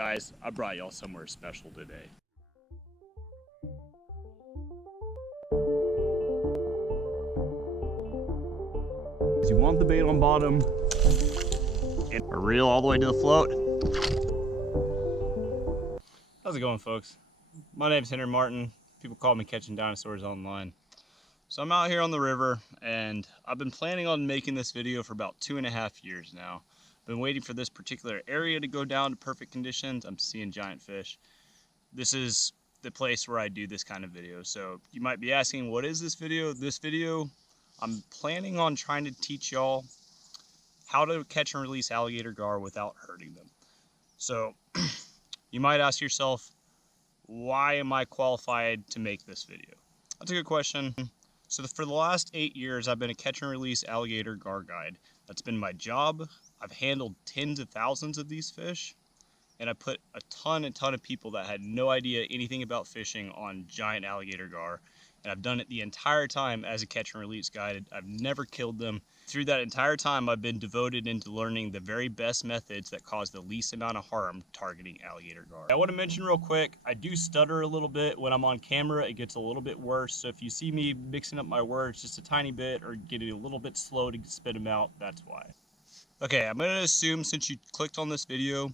Guys, I brought y'all somewhere special today. You want the bait on bottom and a reel all the way to the float. How's it going, folks? My name's Henry Martin. People call me Catching Dinosaurs online. So I'm out here on the river, and I've been planning on making this video for about 2.5 years now. Been waiting for this particular area to go down to perfect conditions. I'm seeing giant fish. This is the place where I do this kind of video. So you might be asking, what is this video? This video, I'm planning on trying to teach y'all how to catch and release alligator gar without hurting them. So you might ask yourself, why am I qualified to make this video? That's a good question. So for the last 8 years, I've been a catch and release alligator gar guide. That's been my job. I've handled tens of thousands of these fish, and I put a ton of people that had no idea anything about fishing on giant alligator gar. And I've done it the entire time as a catch and release guide. I've never killed them. Through that entire time, I've been devoted into learning the very best methods that cause the least amount of harm targeting alligator gar. I want to mention real quick, I do stutter a little bit when I'm on camera. It gets a little bit worse. So if you see me mixing up my words just a tiny bit or getting a little bit slow to spit them out, that's why. Okay, I'm going to assume since you clicked on this video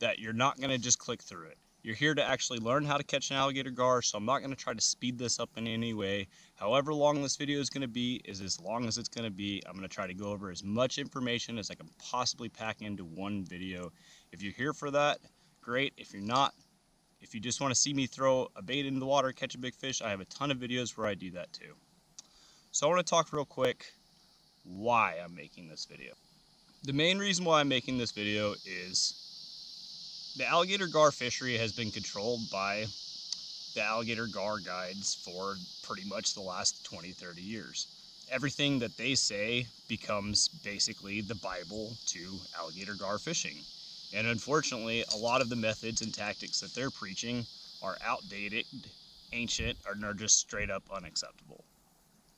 that you're not going to just click through it. You're here to actually learn how to catch an alligator gar, so I'm not going to try to speed this up in any way. However long this video is going to be is as long as it's going to be. I'm going to try to go over as much information as I can possibly pack into one video. If you're here for that, great. If you're not, if you just want to see me throw a bait into the water, catch a big fish, I have a ton of videos where I do that too. So I want to talk real quick why I'm making this video. The main reason why I'm making this video is the alligator gar fishery has been controlled by the alligator gar guides for pretty much the last 20-30 years. Everything that they say becomes basically the Bible to alligator gar fishing. And unfortunately, a lot of the methods and tactics that they're preaching are outdated, ancient, and are just straight up unacceptable.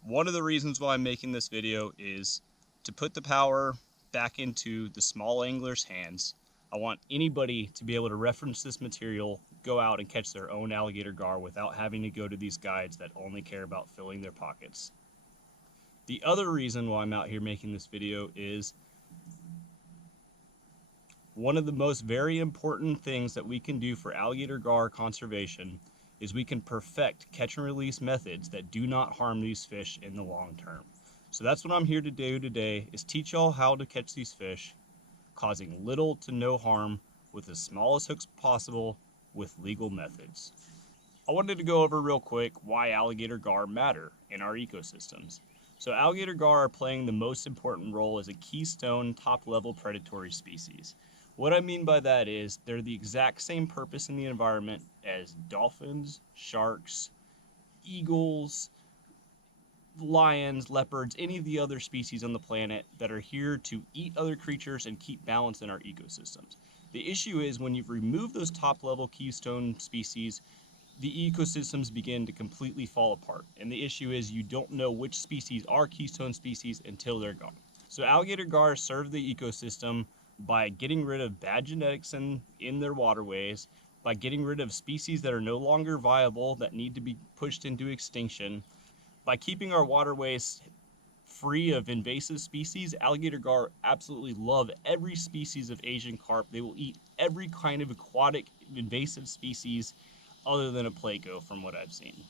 One of the reasons why I'm making this video is to put the power back into the small anglers' hands. I want anybody to be able to reference this material, go out and catch their own alligator gar without having to go to these guides that only care about filling their pockets. The other reason why I'm out here making this video is one of the most very important things that we can do for alligator gar conservation is we can perfect catch and release methods that do not harm these fish in the long term. So that's what I'm here to do today, is teach y'all how to catch these fish, causing little to no harm with the smallest hooks possible with legal methods. I wanted to go over real quick why alligator gar matter in our ecosystems. So alligator gar are playing the most important role as a keystone top-level predatory species. What I mean by that is they're the exact same purpose in the environment as dolphins, sharks, eagles, lions, leopards, any of the other species on the planet that are here to eat other creatures and keep balance in our ecosystems. The issue is when you've removed those top-level keystone species, the ecosystems begin to completely fall apart. And the issue is you don't know which species are keystone species until they're gone. So alligator gar serve the ecosystem by getting rid of bad genetics in their waterways, by getting rid of species that are no longer viable, that need to be pushed into extinction. By keeping our waterways free of invasive species, alligator gar absolutely love every species of Asian carp. They will eat every kind of aquatic invasive species other than a placo from what I've seen.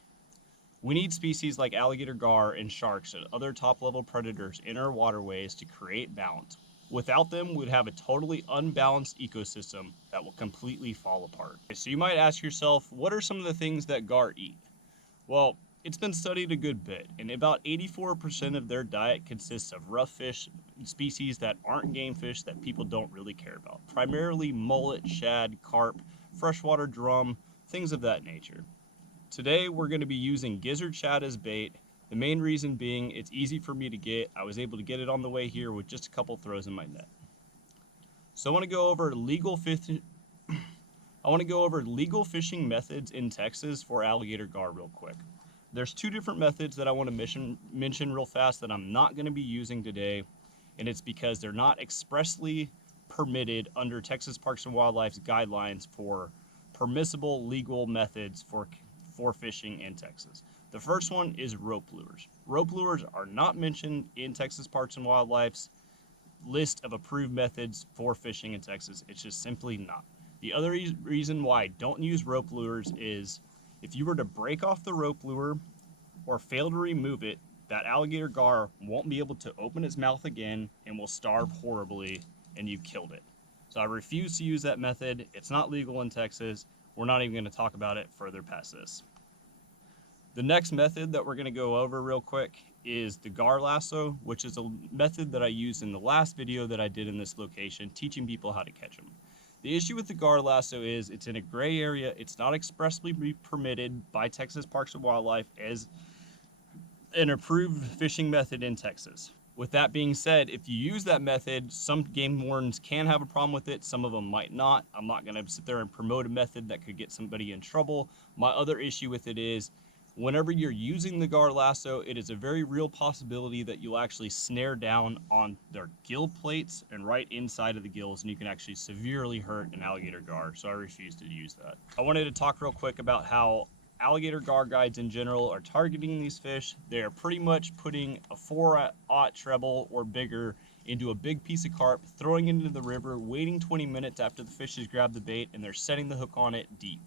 We need species like alligator gar and sharks and other top-level predators in our waterways to create balance. Without them, we'd have a totally unbalanced ecosystem that will completely fall apart. So you might ask yourself, what are some of the things that gar eat? Well, it's been studied a good bit, and about 84% of their diet consists of rough fish species that aren't game fish that people don't really care about. Primarily mullet, shad, carp, freshwater drum, things of that nature. Today we're going to be using gizzard shad as bait. The main reason being it's easy for me to get. I was able to get it on the way here with just a couple throws in my net. So I want to go over legal fishing methods in Texas for alligator gar real quick. There's two different methods that I want to mention real fast that I'm not going to be using today, and it's because they're not expressly permitted under Texas Parks and Wildlife's guidelines for permissible legal methods for fishing in Texas. The first one is rope lures. Rope lures are not mentioned in Texas Parks and Wildlife's list of approved methods for fishing in Texas. It's just simply not. The other reason why I don't use rope lures is if you were to break off the rope lure or fail to remove it, that alligator gar won't be able to open its mouth again and will starve horribly, and you've killed it. So I refuse to use that method. It's not legal in Texas. We're not even going to talk about it further past this. The next method that we're going to go over real quick is the gar lasso, which is a method that I used in the last video that I did in this location, teaching people how to catch them. The issue with the gar lasso is it's in a gray area. It's not expressly permitted by Texas Parks and Wildlife as an approved fishing method in Texas. With that being said, if you use that method, some game wardens can have a problem with it. Some of them might not. I'm not going to sit there and promote a method that could get somebody in trouble. My other issue with it is whenever you're using the gar lasso, it is a very real possibility that you'll actually snare down on their gill plates and right inside of the gills, and you can actually severely hurt an alligator gar, so I refuse to use that. I wanted to talk real quick about how alligator gar guides in general are targeting these fish. They are pretty much putting a 4/0 treble or bigger into a big piece of carp, throwing it into the river, waiting 20 minutes after the fish has grabbed the bait, and they're setting the hook on it deep.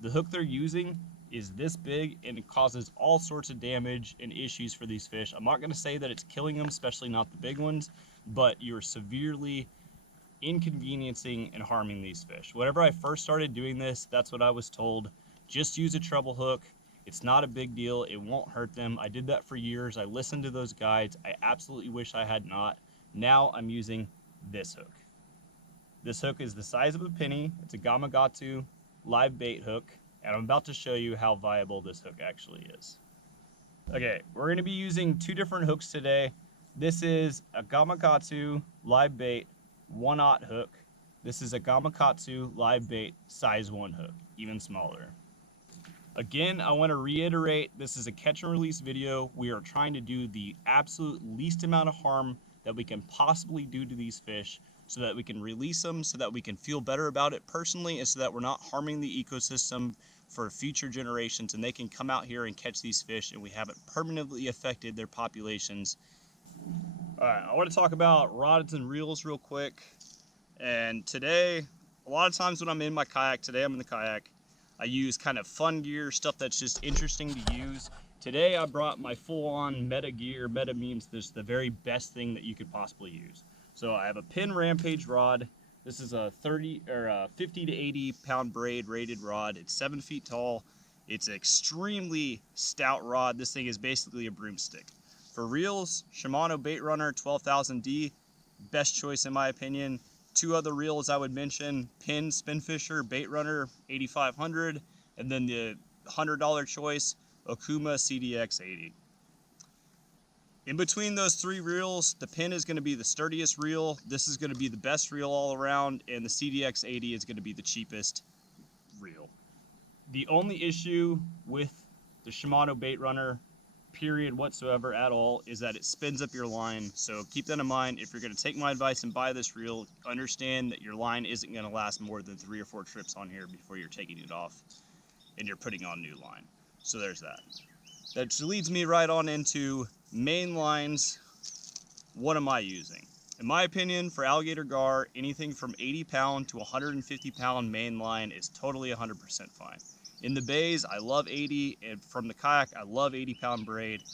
The hook they're using is this big, and it causes all sorts of damage and issues for these fish. I'm not going to say that it's killing them, especially not the big ones, but you're severely inconveniencing and harming these fish. Whenever I first started doing this, that's what I was told. Just use a treble hook. It's not a big deal. It won't hurt them. I did that for years. I listened to those guides. I absolutely wish I had not. Now I'm using this hook. This hook is the size of a penny. It's a Gamakatsu live bait hook, and I'm about to show you how viable this hook actually is. Okay, we're going to be using two different hooks today. This is a Gamakatsu live bait 1/0 hook. This is a Gamakatsu live bait size 1 hook, even smaller. Again, I want to reiterate, this is a catch and release video. We are trying to do the absolute least amount of harm that we can possibly do to these fish so that we can release them, so that we can feel better about it personally, and so that we're not harming the ecosystem for future generations, and they can come out here and catch these fish and we haven't permanently affected their populations. All right, I want to talk about rods and reels real quick. And today, a lot of times when I'm in my kayak, today I'm in the kayak, I use kind of fun gear, stuff that's just interesting to use. Today I brought my full-on meta gear. Meta means this is the very best thing that you could possibly use. So I have a pin rampage rod. This is a 50 to 80 pound braid rated rod. It's 7 feet tall. It's an extremely stout rod. This thing is basically a broomstick. For reels, Shimano Bait Runner 12,000D, best choice in my opinion. Two other reels I would mention, Pin Spinfisher Bait Runner 8500, and then the $100 choice, Okuma CDX 80. In between those three reels, the Pin is going to be the sturdiest reel, this is going to be the best reel all around, and the CDX 80 is going to be the cheapest reel. The only issue with the Shimano Bait Runner, period whatsoever at all, is that it spins up your line. So keep that in mind. If you're going to take my advice and buy this reel, understand that your line isn't going to last more than 3 or 4 trips on here before you're taking it off and you're putting on new line. So there's that. That leads me right on into main lines. What am I using? In my opinion, for alligator gar, anything from 80 pound to 150 pound main line is totally 100% fine. In the bays, I love 80, and from the kayak, I love 80 pound braid.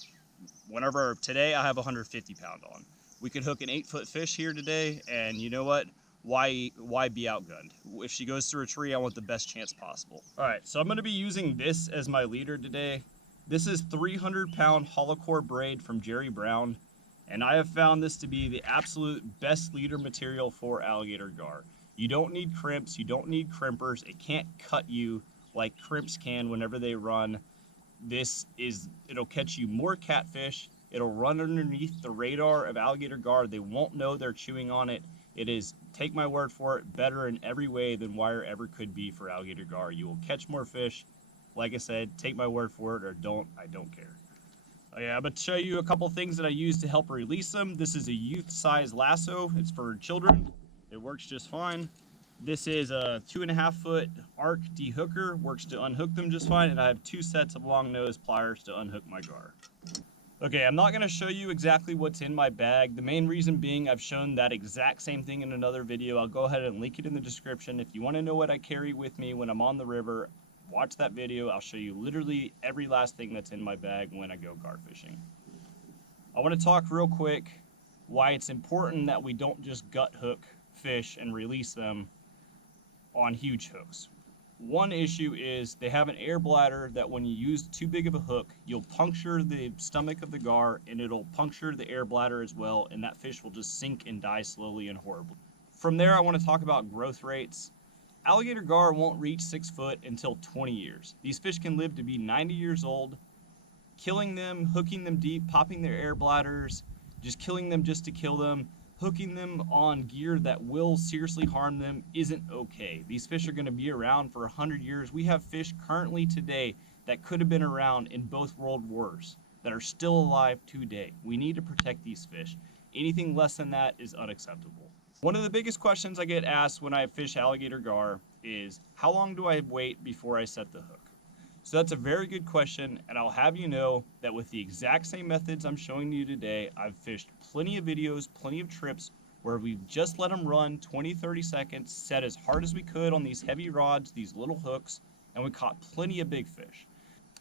Today I have 150 pound on. We could hook an 8-foot fish here today, and you know what? Why be outgunned? If she goes through a tree, I want the best chance possible. All right, so I'm gonna be using this as my leader today. This is 300 pound hollow core braid from Jerry Brown, and I have found this to be the absolute best leader material for alligator gar. You don't need crimps, you don't need crimpers. It can't cut you like crimps can whenever they run. It'll catch you more catfish. It'll run underneath the radar of alligator gar. They won't know they're chewing on it. It is, take my word for it, better in every way than wire ever could be for alligator gar. You will catch more fish. Like I said, take my word for it or don't, I don't care. Yeah, I'm going to show you a couple things that I use to help release them. This is a youth size lasso. It's for children. It It works just fine. This is a 2.5 foot arc dehooker, works to unhook them just fine, and I have 2 sets of long nose pliers to unhook my gar. Okay, I'm not gonna show you exactly what's in my bag. The main reason being I've shown that exact same thing in another video. I'll go ahead and link it in the description. If you wanna know what I carry with me when I'm on the river, watch that video. I'll show you literally every last thing that's in my bag when I go gar fishing. I wanna talk real quick why it's important that we don't just gut hook fish and release them on huge hooks. One issue is they have an air bladder that when you use too big of a hook, you'll puncture the stomach of the gar and it'll puncture the air bladder as well, and that fish will just sink and die slowly and horribly. From there, I want to talk about growth rates. Alligator gar won't reach 6 foot until 20 years. These fish can live to be 90 years old. Killing them, hooking them deep, popping their air bladders, just killing them just to kill them, hooking them on gear that will seriously harm them isn't okay. These fish are going to be around for 100 years. We have fish currently today that could have been around in both world wars that are still alive today. We need to protect these fish. Anything less than that is unacceptable. One of the biggest questions I get asked when I fish alligator gar is, how long do I wait before I set the hook? So that's a very good question, and I'll have you know that with the exact same methods I'm showing you today, I've fished plenty of videos, plenty of trips where we've just let them run 20-30 seconds, set as hard as we could on these heavy rods, these little hooks, and we caught plenty of big fish.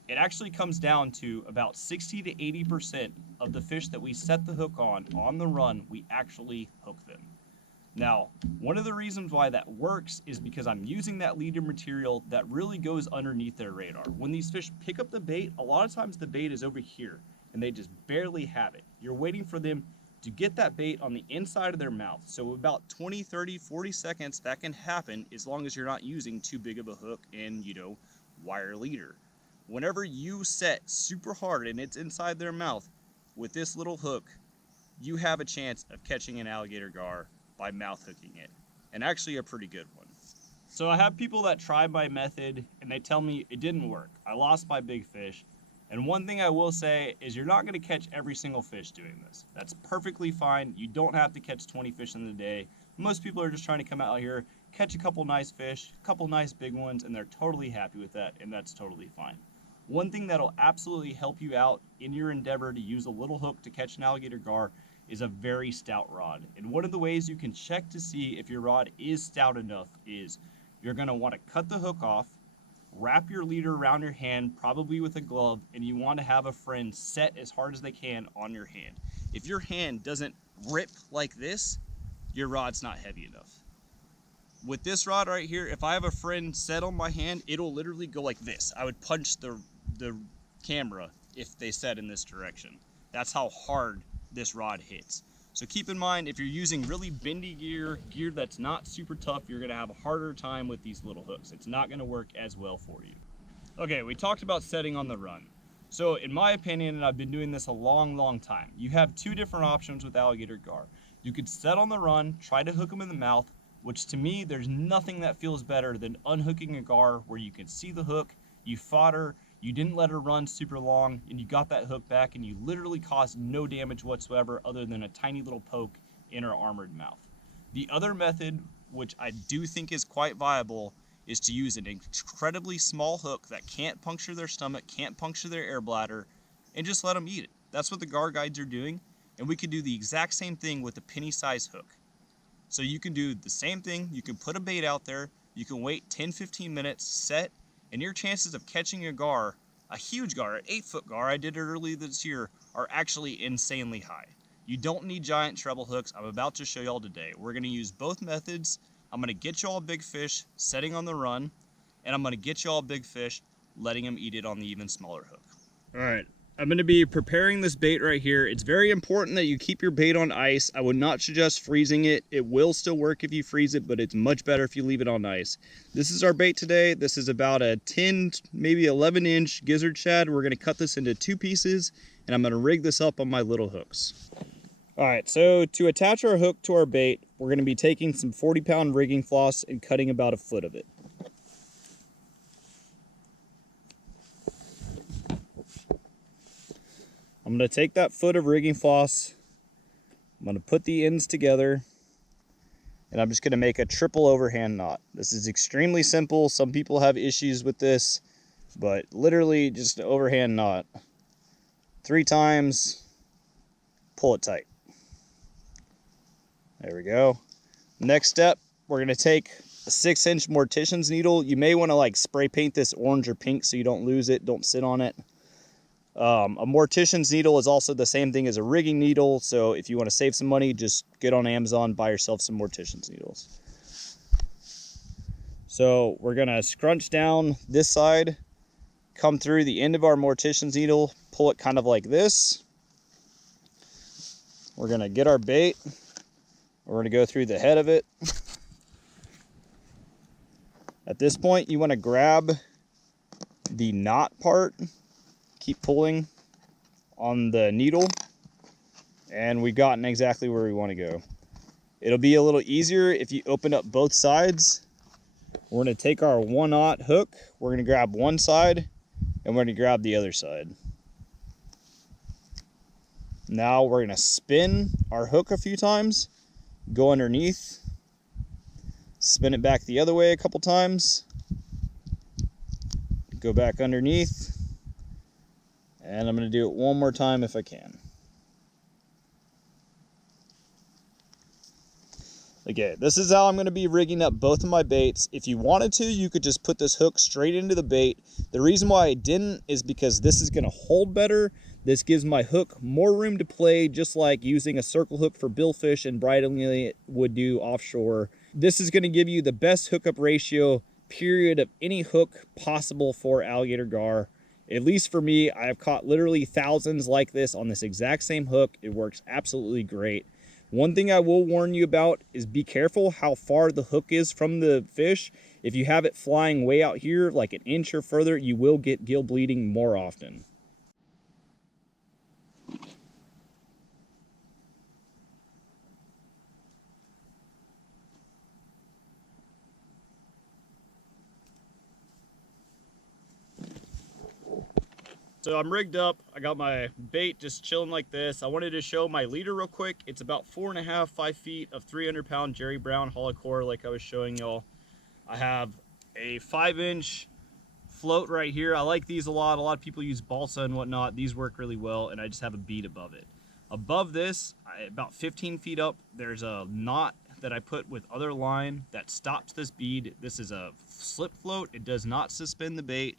It actually comes down to about 60 to 80% of the fish that we set the hook on the run, we actually hook them. Now, one of the reasons why that works is because I'm using that leader material that really goes underneath their radar. When these fish pick up the bait, a lot of times the bait is over here and they just barely have it. You're waiting for them to get that bait on the inside of their mouth. So about 20, 30, 40 seconds, that can happen as long as you're not using too big of a hook and, wire leader. Whenever you set super hard and it's inside their mouth with this little hook, you have a chance of catching an alligator gar by mouth hooking it, and actually a pretty good one. So I have people that try my method and they tell me it didn't work. I lost my big fish. And one thing I will say is you're not gonna catch every single fish doing this. That's perfectly fine. You don't have to catch 20 fish in the day. Most people are just trying to come out here, catch a couple nice fish, a couple nice big ones, and they're totally happy with that, and that's totally fine. One thing that'll absolutely help you out in your endeavor to use a little hook to catch an alligator gar is a very stout rod. And one of the ways you can check to see if your rod is stout enough is you're gonna wanna cut the hook off, wrap your leader around your hand, probably with a glove, and you wanna have a friend set as hard as they can on your hand. If your hand doesn't grip like this, your rod's not heavy enough. With this rod right here, if I have a friend set on my hand, it'll literally go like this. I would punch the camera if they set in this direction. That's how hard this rod hits. So keep in mind, if you're using really bendy gear that's not super tough, you're gonna have a harder time with these little hooks. It's not gonna work as well for you. Okay, we talked about setting on the run. So in my opinion, and I've been doing this a long time, you have 2 different options with alligator gar. You could set on the run, try to hook them in the mouth, which to me, there's nothing that feels better than unhooking a gar where you can see the hook, you fought her, you didn't let her run super long, and you got that hook back, and you literally caused no damage whatsoever other than a tiny little poke in her armored mouth. The other method, which I do think is quite viable, is to use an incredibly small hook that can't puncture their stomach, can't puncture their air bladder, and just let them eat it. That's what the gar guides are doing, and we could do the exact same thing with a penny-sized hook. So you can do the same thing, you can put a bait out there, you can wait 10-15 minutes, set, and your chances of catching a gar, a huge gar, an 8-foot gar, I did it early this year, are actually insanely high. You don't need giant treble hooks. I'm about to show y'all today. We're gonna use both methods. I'm gonna get y'all a big fish setting on the run, and I'm gonna get y'all a big fish letting them eat it on the even smaller hook. All right, I'm gonna be preparing this bait right here. It's very important that you keep your bait on ice. I would not suggest freezing it. It will still work if you freeze it, but it's much better if you leave it on ice. This is our bait today. This is about a 10, maybe 11 inch gizzard shad. We're gonna cut this into 2 pieces, and I'm gonna rig this up on my little hooks. All right, so to attach our hook to our bait, we're gonna be taking some 40-pound rigging floss and cutting about 1 foot of it. I'm gonna take that foot of rigging floss, I'm gonna put the ends together, and I'm just going to make a triple overhand knot. This is extremely simple. Some people have issues with this, but literally just an overhand knot. 3 times, pull it tight. There we go. Next step, we're going to take a 6-inch mortician's needle. You may want to like spray paint this orange or pink so you don't lose it, don't sit on it. A mortician's needle is also the same thing as a rigging needle, so if you want to save some money, just get on Amazon, buy yourself some mortician's needles. So we're going to scrunch down this side, come through the end of our mortician's needle, pull it kind of like this. We're going to get our bait. We're going to go through the head of it. At this point, you want to grab the knot part. Keep pulling on the needle, and we've gotten exactly where we want to go. It'll be a little easier if you open up both sides. We're going to take our 1/0 hook, we're going to grab one side, and we're going to grab the other side. Now we're going to spin our hook a few times, go underneath, spin it back the other way a couple times, go back underneath, and I'm going to do it one more time if I can. Okay, this is how I'm going to be rigging up both of my baits. If you wanted to, you could just put this hook straight into the bait. The reason why I didn't is because this is going to hold better. This gives my hook more room to play, just like using a circle hook for billfish and bridling it would do offshore. This is going to give you the best hookup ratio, period, of any hook possible for alligator gar. At least for me, I have caught literally thousands like this on this exact same hook. It works absolutely great. One thing I will warn you about is be careful how far the hook is from the fish. If you have it flying way out here, like an inch or further, you will get gill bleeding more often. So I'm rigged up. I got my bait just chilling like this. I wanted to show my leader real quick. It's about 4.5, 5 feet of 300-pound Jerry Brown hollow core like I was showing y'all. I have a 5-inch float right here. I like these a lot. A lot of people use balsa and whatnot. These work really well, and I just have a bead above it. Above this, about 15 feet up, there's a knot that I put with other line that stops this bead. This is a slip float. It does not suspend the bait.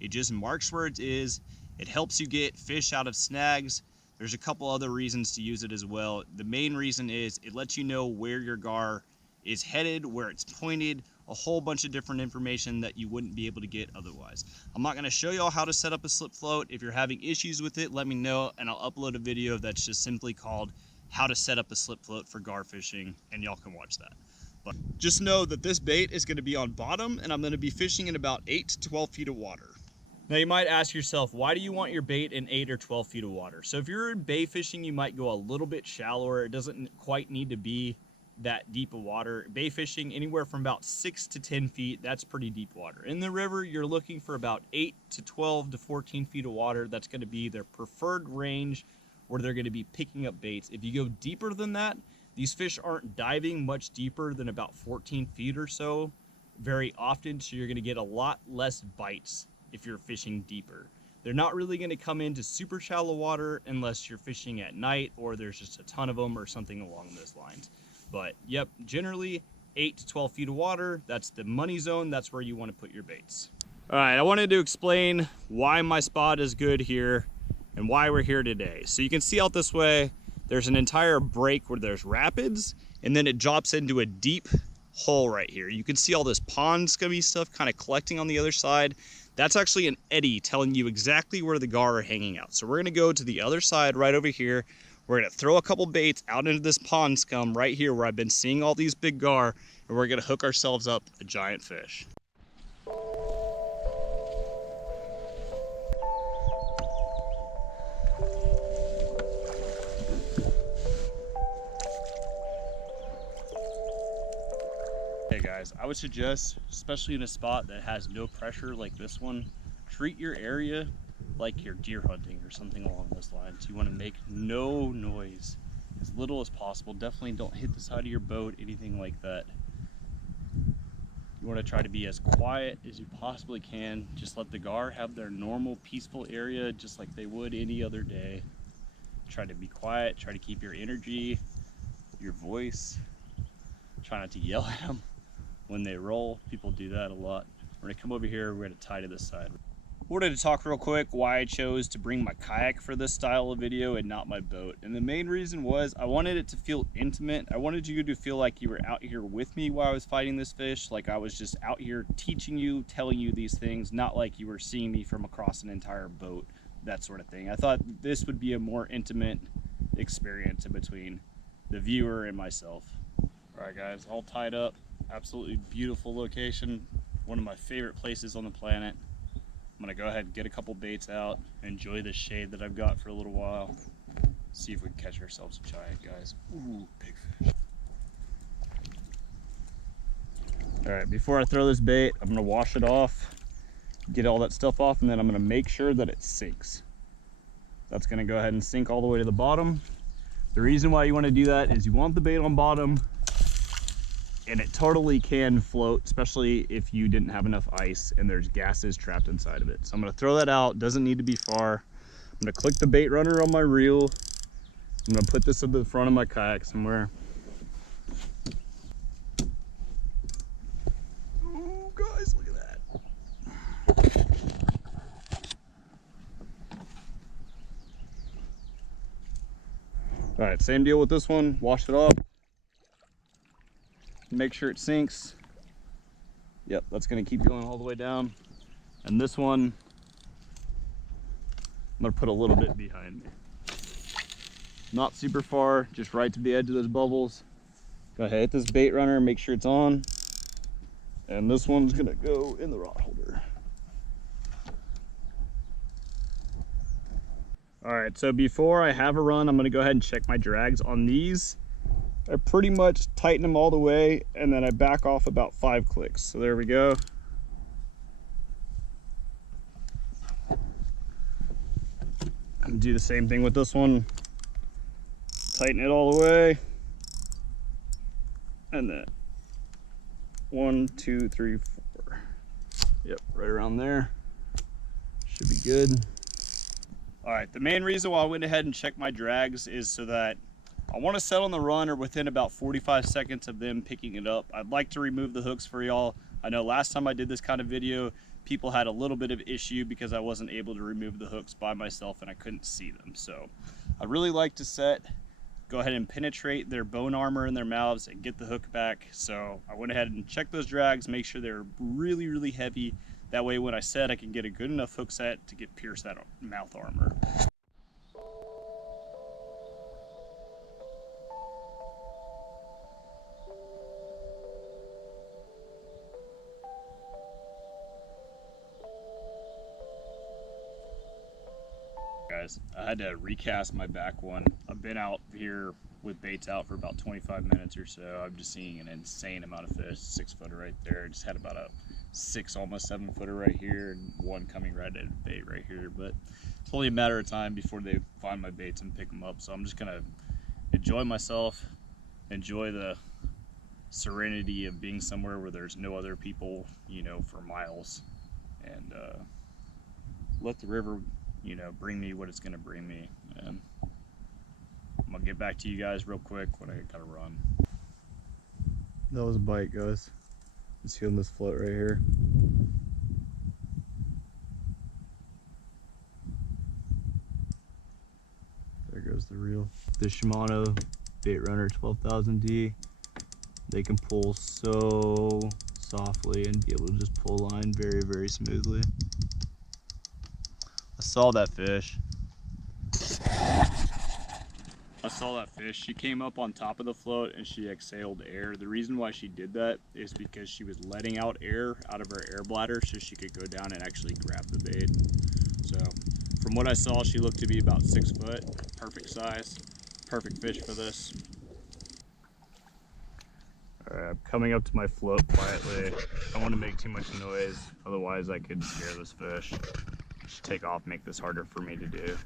It just marks where it is. It helps you get fish out of snags. There's a couple other reasons to use it as well. The main reason is it lets you know where your gar is headed, where it's pointed, a whole bunch of different information that you wouldn't be able to get otherwise. I'm not going to show y'all how to set up a slip float. If you're having issues with it, let me know, and I'll upload a video that's just simply called how to set up a slip float for gar fishing, and y'all can watch that. But just know that this bait is going to be on bottom, and I'm going to be fishing in about 8 to 12 feet of water. Now you might ask yourself, why do you want your bait in 8 or 12 feet of water? So if you're in bay fishing, you might go a little bit shallower. It doesn't quite need to be that deep of water. Bay fishing, anywhere from about 6 to 10 feet, that's pretty deep water. In the river, you're looking for about 8 to 12 to 14 feet of water. That's going to be their preferred range where they're going to be picking up baits. If you go deeper than that, these fish aren't diving much deeper than about 14 feet or so very often, so you're going to get a lot less bites if you're fishing deeper. They're not really going to come into super shallow water unless you're fishing at night or there's just a ton of them or something along those lines. But yep, generally 8 to 12 feet of water, that's the money zone. That's where you want to put your baits. All right, I wanted to explain why my spot is good here and why we're here today. So you can see out this way, there's an entire break where there's rapids, and then it drops into a deep hole right here. You can see all this pond scummy stuff kind of collecting on the other side. That's actually an eddy telling you exactly where the gar are hanging out. So we're gonna go to the other side right over here. We're gonna throw a couple baits out into this pond scum right here where I've been seeing all these big gar, and we're gonna hook ourselves up a giant fish. Hey guys, I would suggest, especially in a spot that has no pressure like this one, treat your area like you're deer hunting or something along those lines. You want to make no noise. as little as possible. Definitely don't hit the side of your boat, anything like that. You want to try to be as quiet as you possibly can. Just let the gar have their normal peaceful area just like they would any other day. Try to be quiet, try to keep your energy, your voice. Try not to yell at them when they roll. People do that a lot. We're gonna come over here, we're gonna tie to this side. I wanted to talk real quick why I chose to bring my kayak for this style of video and not my boat. And the main reason was I wanted it to feel intimate. I wanted you to feel like you were out here with me while I was fighting this fish, like I was just out here teaching you, telling you these things, not like you were seeing me from across an entire boat, that sort of thing. I thought this would be a more intimate experience in between the viewer and myself. All right guys, all tied up. Absolutely beautiful location. One of my favorite places on the planet. I'm gonna go ahead and get a couple baits out, enjoy the shade that I've got for a little while. See if we can catch ourselves a giant, guys. Ooh, big fish. All right, before I throw this bait, I'm gonna wash it off, get all that stuff off, and then I'm gonna make sure that it sinks. That's gonna go ahead and sink all the way to the bottom. The reason why you wanna do that is you want the bait on bottom, and it totally can float, especially if you didn't have enough ice and there's gases trapped inside of it. So I'm gonna throw that out, doesn't need to be far. I'm gonna click the bait runner on my reel. I'm gonna put this at the front of my kayak somewhere. Oh guys, look at that. All right, same deal with this one, wash it off. Make sure it sinks. Yep, that's gonna keep going all the way down. And this one, I'm gonna put a little bit behind me. Not super far, just right to the edge of those bubbles. Go ahead, hit this bait runner, make sure it's on. And this one's gonna go in the rod holder. All right, so before I have a run, I'm gonna go ahead and check my drags on these. I pretty much tighten them all the way, and then I back off about 5 clicks. So there we go. I'm gonna do the same thing with this one. Tighten it all the way. And then 1, 2, 3, 4. Yep, right around there. Should be good. All right, the main reason why I went ahead and checked my drags is so that I want to set on the run or within about 45 seconds of them picking it up. I'd like to remove the hooks for y'all. I know last time I did this kind of video, people had a little bit of issue because I wasn't able to remove the hooks by myself and I couldn't see them. So I really like to go ahead and penetrate their bone armor in their mouths and get the hook back. So I went ahead and checked those drags, make sure they're really, really heavy. That way when I set, I can get a good enough hook set to pierce that mouth armor. Guys, I had to recast my back one. I've been out here with baits out for about 25 minutes or so. I'm just seeing an insane amount of fish. 6-footer right there. Just had about a 6, almost 7-footer right here, and one coming right at a bait right here. But it's only a matter of time before they find my baits and pick them up. So I'm just gonna enjoy myself, enjoy the serenity of being somewhere where there's no other people, you know, for miles, and let the river, you know, bring me what it's gonna bring me. And I'm gonna get back to you guys real quick when I gotta run. That was a bite, guys. Just feeling this float right here. There goes the reel. The Shimano Bait Runner 12,000D. They can pull so softly and be able to just pull line very, very smoothly. I saw that fish. She came up on top of the float and she exhaled air. The reason why she did that is because she was letting out air out of her air bladder so she could go down and actually grab the bait. So from what I saw, she looked to be about 6 foot, perfect size, perfect fish for this. All right, I'm coming up to my float quietly. I don't want to make too much noise, otherwise I could scare this fish. Just take off, make this harder for me to do.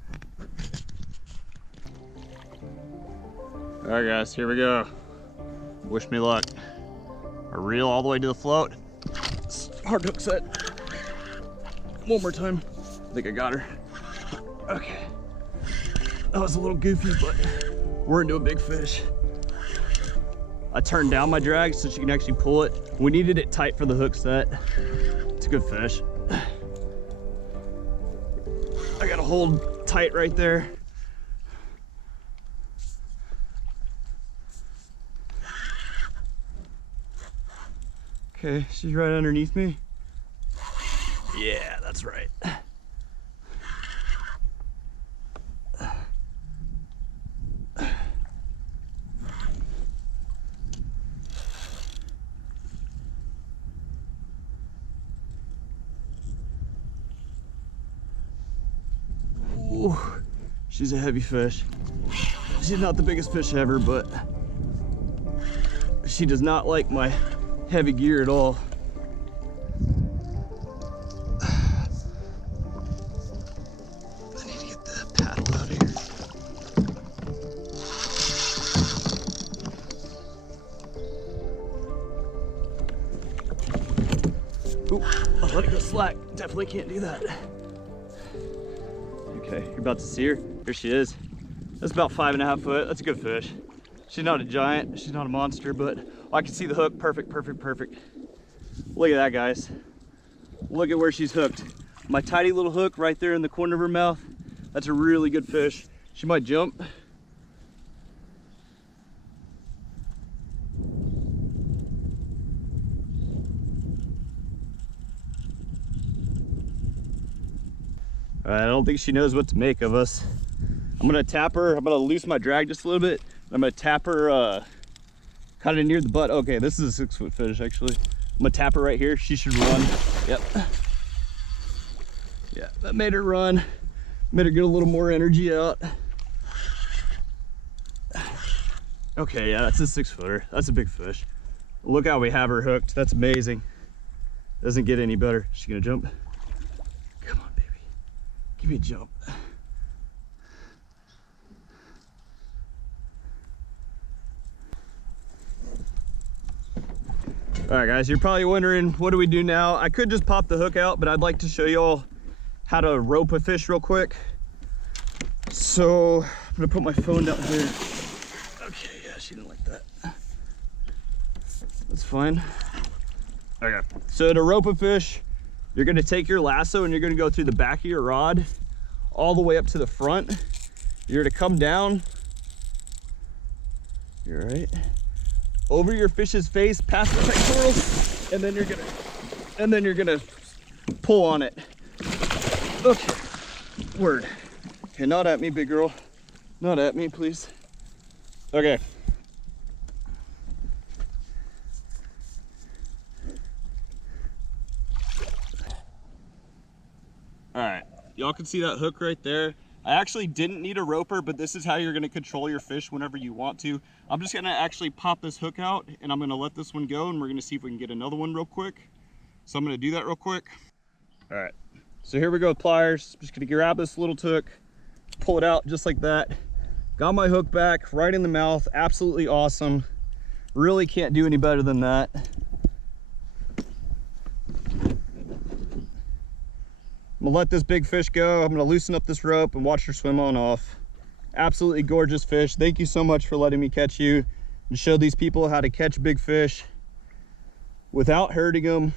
All right guys, here we go. Wish me luck. I reel all the way to the float. Hard hook set. One more time. I think I got her. Okay. That was a little goofy, but we're into a big fish. I turned down my drag so she can actually pull it. We needed it tight for the hook set. It's a good fish. I gotta hold tight right there. Okay, she's right underneath me. Yeah, that's right. Ooh, she's a heavy fish. She's not the biggest fish ever, but she does not like my heavy gear at all. I need to get the paddle out of here. Ooh, I'll let it go slack. Definitely can't do that. Okay, you're about to see her. Here she is. That's about 5.5 foot. That's a good fish. She's not a giant, she's not a monster, but I can see the hook. Perfect, perfect, perfect. Look at that, guys. Look at where she's hooked. My tiny little hook right there in the corner of her mouth. That's a really good fish. She might jump. All right, I don't think she knows what to make of us. I'm gonna tap her. I'm gonna loosen my drag just a little bit. I'm gonna tap her kind of near the butt. Okay, this is a 6 foot fish actually. I'm gonna tap her right here. She should run. Yep. Yeah, that made her run. Made her get a little more energy out. Okay, yeah, that's a 6 footer. That's a big fish. Look how we have her hooked. That's amazing. Doesn't get any better. Is she gonna jump? Come on, baby. Give me a jump. All right, guys, you're probably wondering, what do we do now? I could just pop the hook out, but I'd like to show y'all how to rope a fish real quick. So I'm gonna put my phone down here. Okay, yeah, she didn't like that. That's fine. Okay, so to rope a fish, you're gonna take your lasso and you're gonna go through the back of your rod all the way up to the front. You're gonna come down. You're right. Over your fish's face, past the pectorals, and then you're gonna pull on it. Okay, word. Okay, not at me, big girl. Not at me, please. Okay. All right, y'all can see that hook right there. I actually didn't need a roper, but this is how you're gonna control your fish whenever you want to. I'm just gonna actually pop this hook out and I'm gonna let this one go and we're gonna see if we can get another one real quick. So I'm gonna do that real quick. All right, so here we go with pliers. Just gonna grab this little hook, pull it out just like that. Got my hook back right in the mouth. Absolutely awesome. Really can't do any better than that. I'm gonna let this big fish go. I'm gonna loosen up this rope and watch her swim on off. Absolutely gorgeous fish. Thank you so much for letting me catch you and show these people how to catch big fish without hurting them.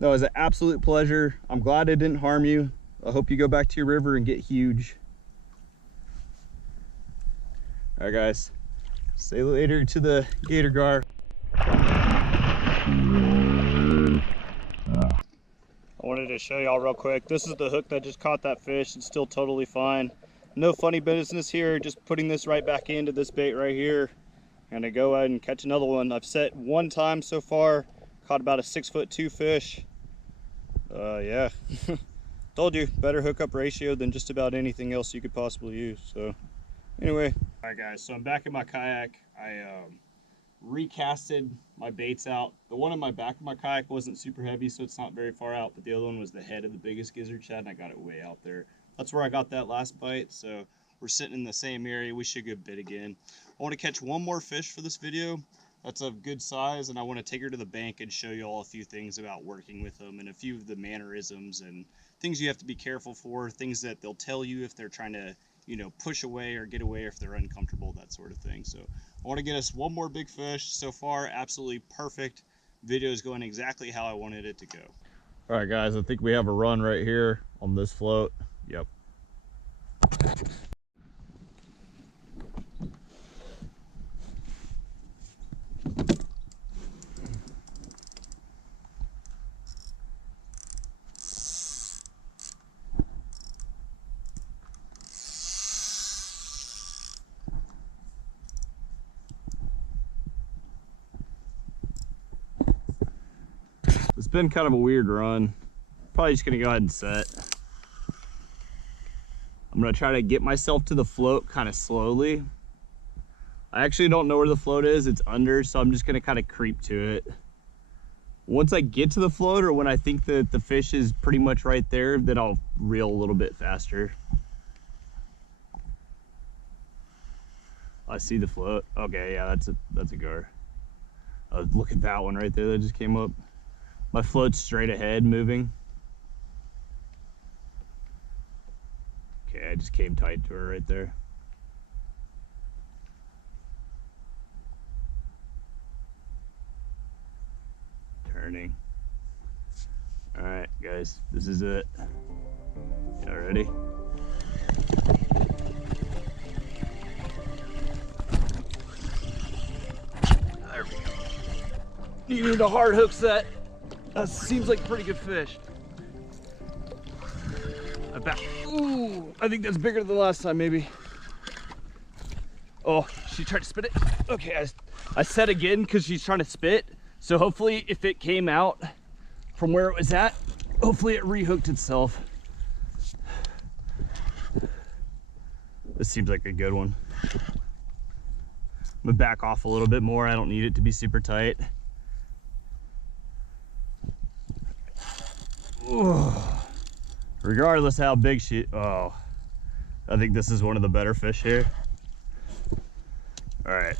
That was an absolute pleasure. I'm glad it didn't harm you. I hope you go back to your river and get huge. All right, guys. Say later to the Gator Gar. I wanted to show y'all real quick. This is the hook that just caught that fish. It's still totally fine. No funny business here. Just putting this right back into this bait right here. I'm gonna go ahead and catch another one. I've set one time so far. Caught about a 6'2" fish. Yeah. Told you, better hookup ratio than just about anything else you could possibly use. So anyway. All right, guys, so I'm back in my kayak. I recasted my baits out. The one on my back of my kayak wasn't super heavy, so it's not very far out, but the other one was the head of the biggest gizzard shad, and I got it way out there. That's where I got that last bite, so we're sitting in the same area. We should go bit again. I want to catch one more fish for this video that's of good size, and I want to take her to the bank and show you all a few things about working with them and a few of the mannerisms and things you have to be careful for, things that they'll tell you if they're trying to, you know, push away or get away if they're uncomfortable, that sort of thing. So I want to get us one more big fish. So far, absolutely perfect. Video is going exactly how I wanted it to go. All right, guys, I think we have a run right here on this float. Yep. It's been kind of a weird run. Probably just gonna go ahead and set. I'm gonna try to get myself to the float kind of slowly. I actually don't know where the float is. It's under, so I'm just gonna kind of creep to it. Once I get to the float, or when I think that the fish is pretty much right there, then I'll reel a little bit faster. I see the float. Okay, yeah, that's a gar. Look at that one right there that just came up. My float's straight ahead moving. Okay, I just came tight to her right there. Turning. All right, guys, this is it. Y'all ready? There we go. Needed a hard hook set. That seems like a pretty good fish. Ooh, I think that's bigger than last time, maybe. Oh, she tried to spit it. Okay, I set again because she's trying to spit. So hopefully if it came out from where it was at, hopefully it rehooked itself. This seems like a good one. I'm gonna back off a little bit more. I don't need it to be super tight. Ooh. Regardless how big she, oh, I think this is one of the better fish here. All right,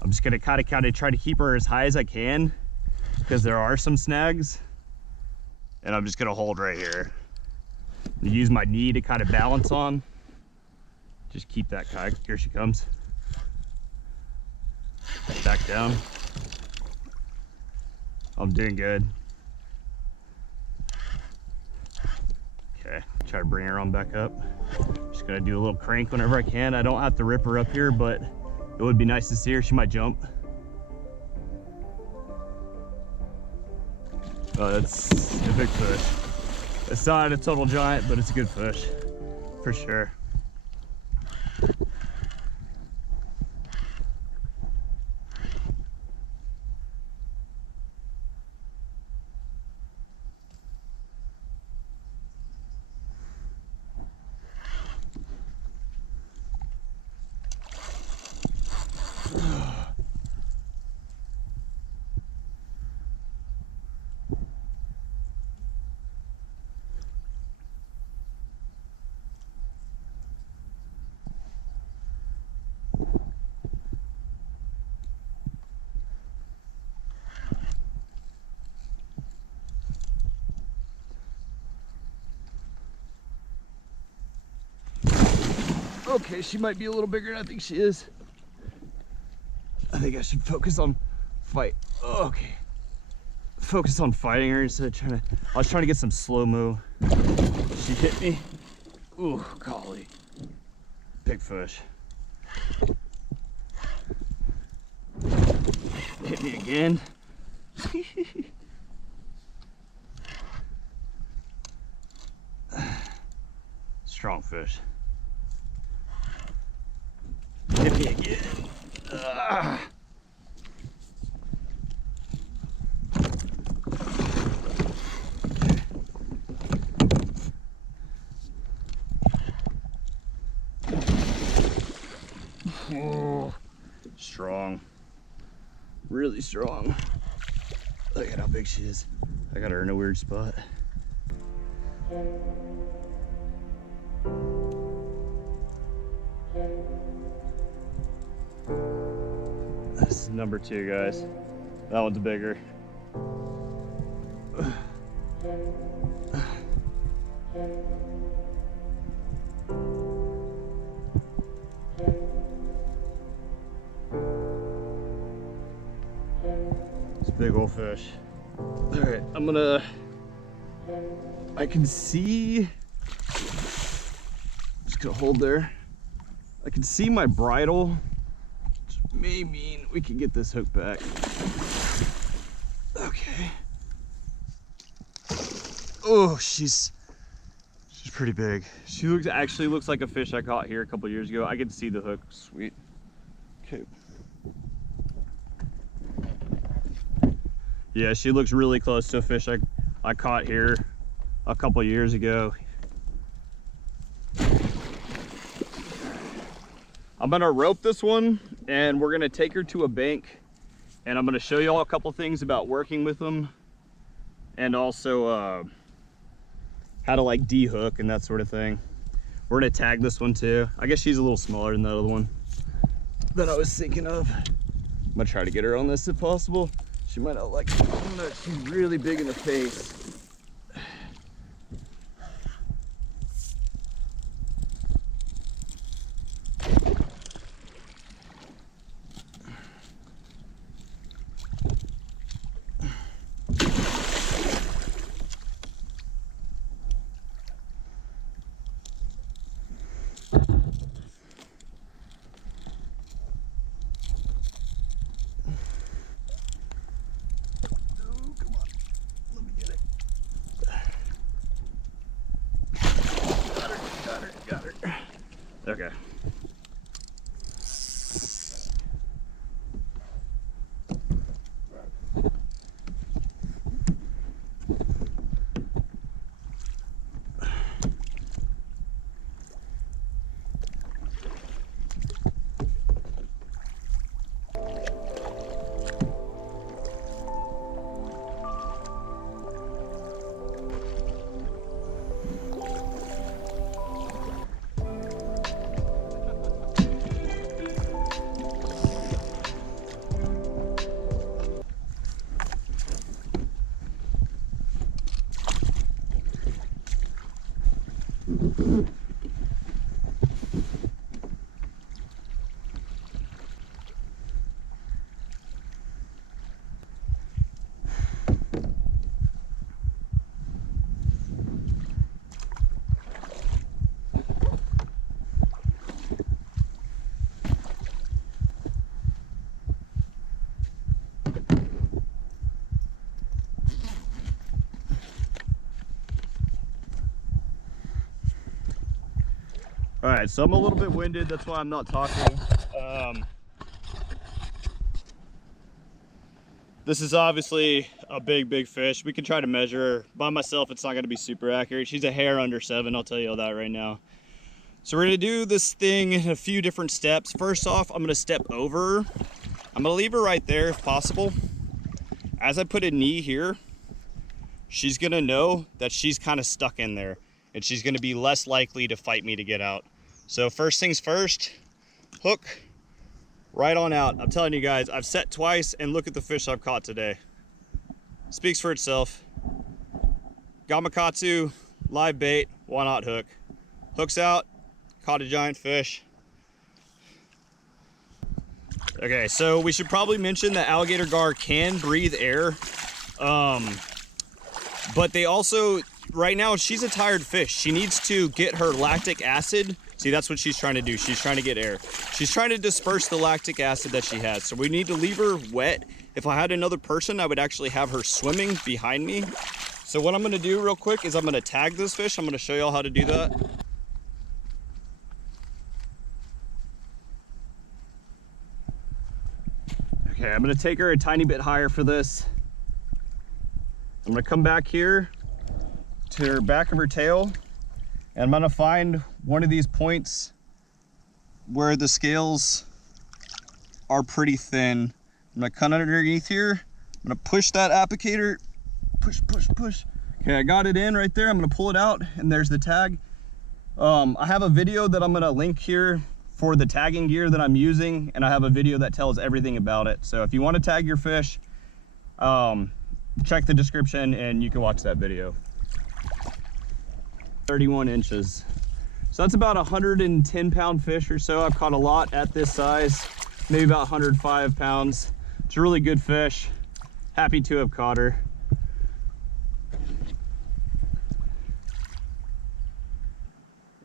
I'm just gonna kind of try to keep her as high as I can because there are some snags, and I'm just gonna hold right here and use my knee to kind of balance on. Just keep that kayak. Here she comes. Back down. I'm doing good. Okay, try to bring her on back up. Just gonna do a little crank whenever I can. I don't have to rip her up here, but it would be nice to see her. She might jump. Oh, that's a big fish. It's not a total giant, but it's a good fish, for sure. Okay, she might be a little bigger than I think she is. I think I should focus on fight. Okay. Focus on fighting her instead of trying to, I was trying to get some slow-mo. She hit me. Ooh, golly. Big fish. Hit me again. Strong fish. Hit me again. Oh, strong. Really strong. Look at how big she is. I got her in a weird spot. This is number 2, guys. That one's bigger. It's a big old fish. All right, I can see, just gonna hold there. I can see my bridle, which may mean we can get this hook back. Okay. Oh, she's pretty big. She actually looks like a fish I caught here a couple years ago. I can see the hook. Sweet. Okay. Yeah, she looks really close to a fish I caught here a couple years ago. I'm gonna rope this one and we're gonna take her to a bank, and I'm gonna show you all a couple things about working with them, and also how to like de-hook and that sort of thing. We're gonna tag this one too. I guess she's a little smaller than the other one that I was thinking of. I'm gonna try to get her on this if possible. She might not like it. I don't know, she's really big in the face. Okay. All right, so I'm a little bit winded, that's why I'm not talking. This is obviously a big fish. We can try to measure her. By myself, it's not gonna be super accurate. She's a hair under 7, I'll tell you all that right now. So we're gonna do this thing in a few different steps. First off, I'm gonna step over her. I'm gonna leave her right there if possible. As I put a knee here, she's gonna know that she's kind of stuck in there, and she's gonna be less likely to fight me to get out. So first things first, hook right on out. I'm telling you guys, I've set twice and look at the fish I've caught today. Speaks for itself. Gamakatsu, live bait, why not hook? Hooks out, caught a giant fish. Okay, so we should probably mention that alligator gar can breathe air. But they also, right now, she's a tired fish. She needs to get her lactic acid. See, that's what she's trying to do. She's trying to get air. She's trying to disperse the lactic acid that she has. So we need to leave her wet. If I had another person, I would actually have her swimming behind me. So what I'm gonna do real quick is I'm gonna tag this fish. I'm gonna show y'all how to do that. Okay, I'm gonna take her a tiny bit higher for this. I'm gonna come back here to her back of her tail, and I'm gonna find one of these points where the scales are pretty thin. I'm gonna cut underneath here. I'm gonna push that applicator, push. Okay, I got it in right there. I'm gonna pull it out, and there's the tag. I have a video that I'm gonna link here for the tagging gear that I'm using, and I have a video that tells everything about it. So if you want to tag your fish, check the description and you can watch that video. 31 inches. So that's about 110-pound fish or so. I've caught a lot at this size, maybe about 105 pounds. It's a really good fish. Happy to have caught her.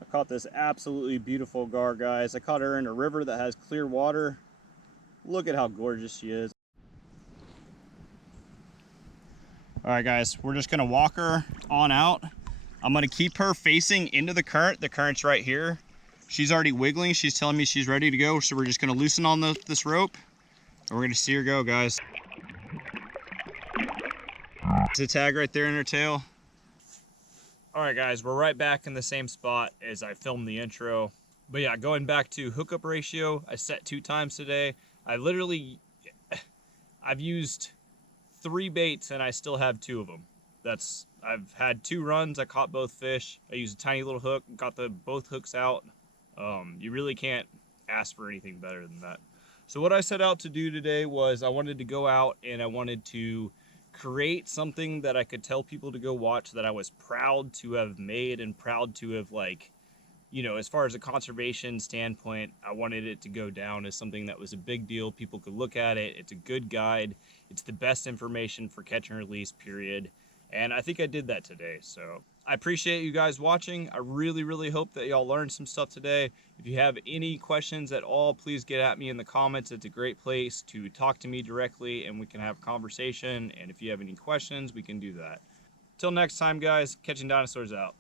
I caught this absolutely beautiful gar, guys. I caught her in a river that has clear water. Look at how gorgeous she is. All right, guys, we're just gonna walk her on out. I'm gonna keep her facing into the current. The current's right here. She's already wiggling. She's telling me she's ready to go. So we're just gonna loosen on this rope and we're gonna see her go, guys. It's a tag right there in her tail. All right, guys, we're right back in the same spot as I filmed the intro. But yeah, going back to hookup ratio, I set 2 times today. I've used 3 baits and I still have 2 of them. I've had 2 runs. I caught both fish. I used a tiny little hook, got both hooks out. You really can't ask for anything better than that. So what I set out to do today was I wanted to go out and I wanted to create something that I could tell people to go watch, that I was proud to have made and proud to have, like, you know, as far as a conservation standpoint, I wanted it to go down as something that was a big deal. People could look at it. It's a good guide. It's the best information for catch and release, period. And I think I did that today. So I appreciate you guys watching. I really, really hope that y'all learned some stuff today. If you have any questions at all, please get at me in the comments. It's a great place to talk to me directly and we can have a conversation. And if you have any questions, we can do that. Till next time, guys, Catching Dinosaurs out.